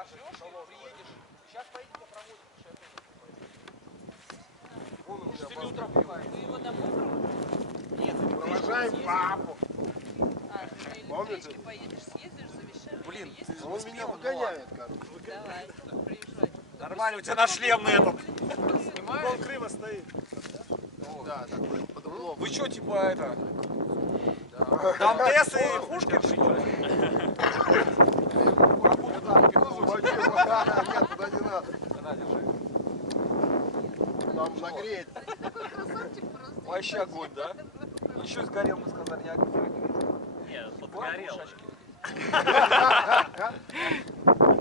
Приедешь, сейчас поедем проводим. Вы его домой проводите? Нет, Провожаем папу. А, ты на электричке поедешь, съездишь, завещаешь? Блин, Он меня выгоняет, короче. Давай, приезжай. нормально, у тебя на шлем на этом. Он криво стоит. Да, такой под углом. Вы что, типа это? Там Тесс и Пушкин, что ли? Нет, туда не надо. На, держи. Там нагреть. Вообще огонь, да? Еще сгорел, мы сказали, не огонь. Нет, подгорел.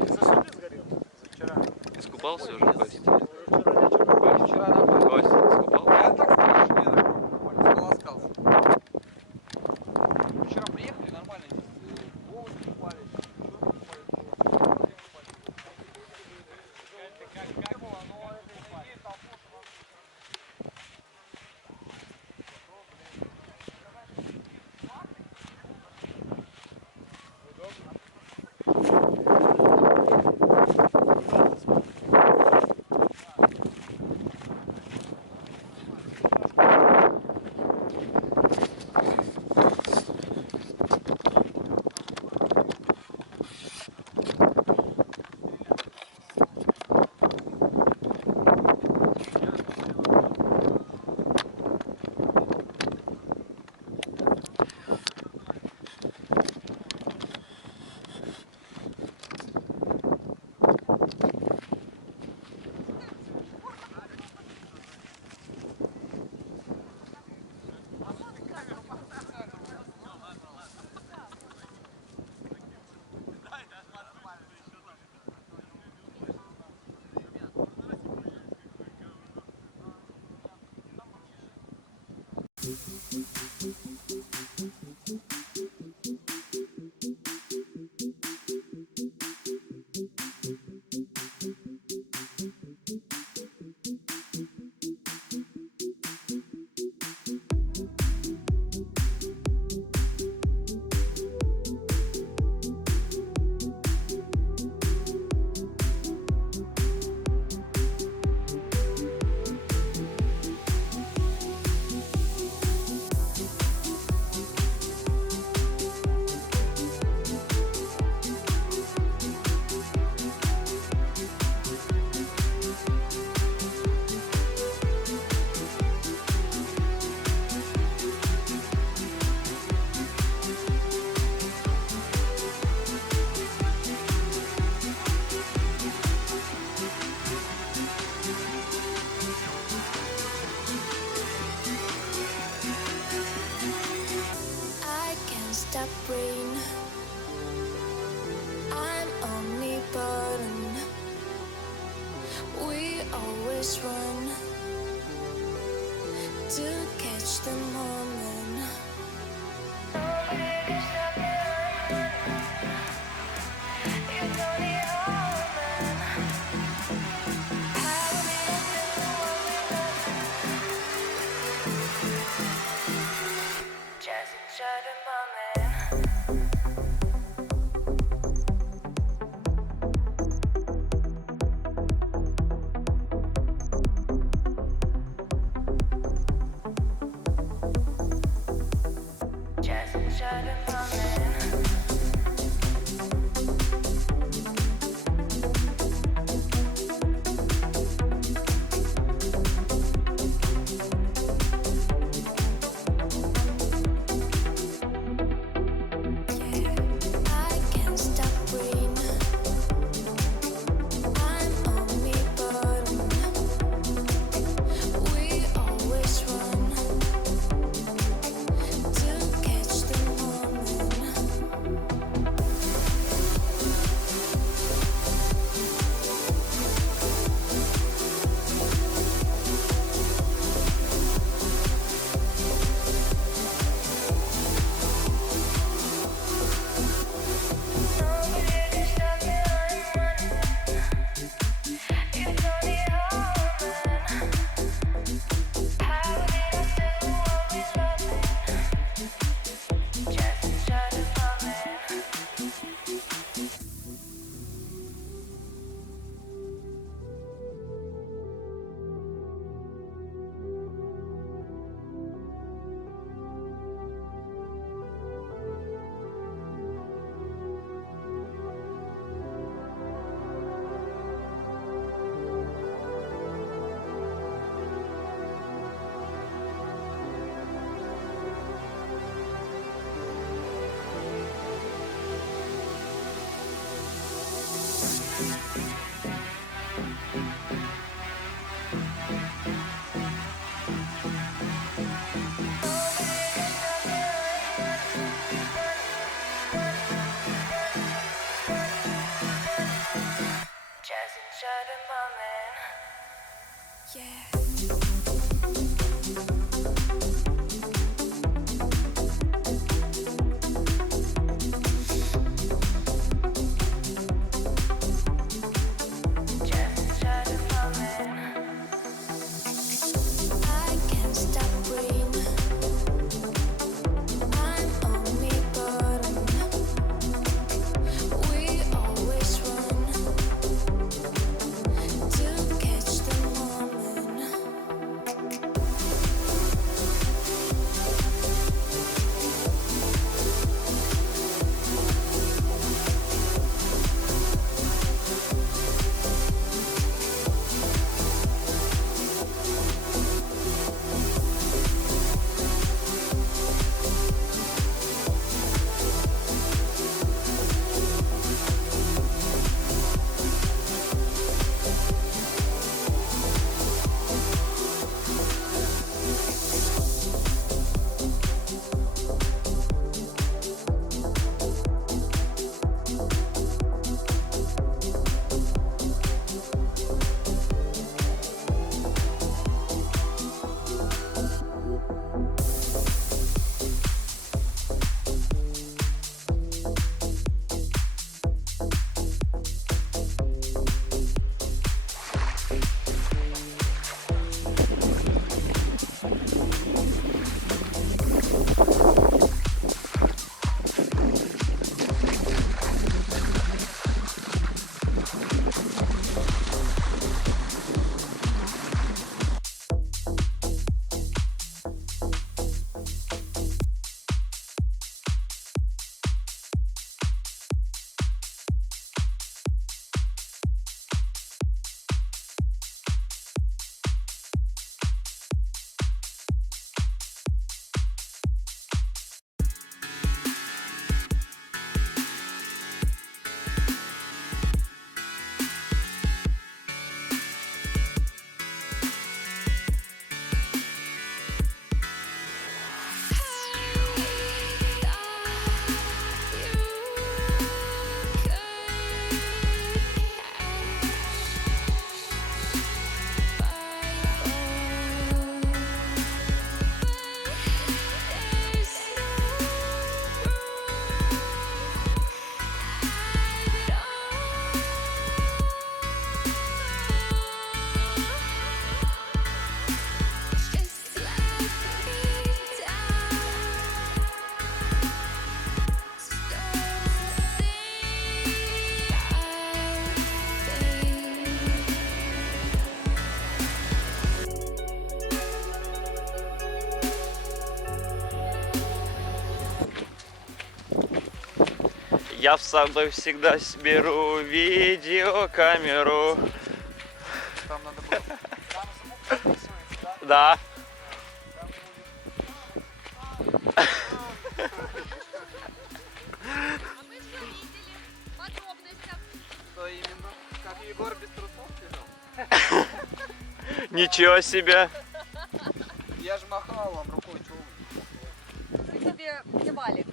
За что ты сгорел? Вчера. Искупался уже, Костя? Вчера нормально. Костя, искупался? Я так скажу, что я нормально сполоскался. Вчера приехали, нормально. Овощи купали. Как было, но это не имеет толку, что stop rain. I'm omnipotent. We always run to catch the moment. Just enjoy the moment. Just enjoy the moment. Yeah. Just enjoy the moment. I can't stop breathing. I'm only burden. We always run to catch the moment. Я с собой всегда беру видеокамеру. Там надо было. Там звук записывается, да? Да. Что именно? Как Егор без трусов лежал? Ничего себе. Я же махал вам рукой, чего вы? Мы тебе плевали.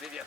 Привет.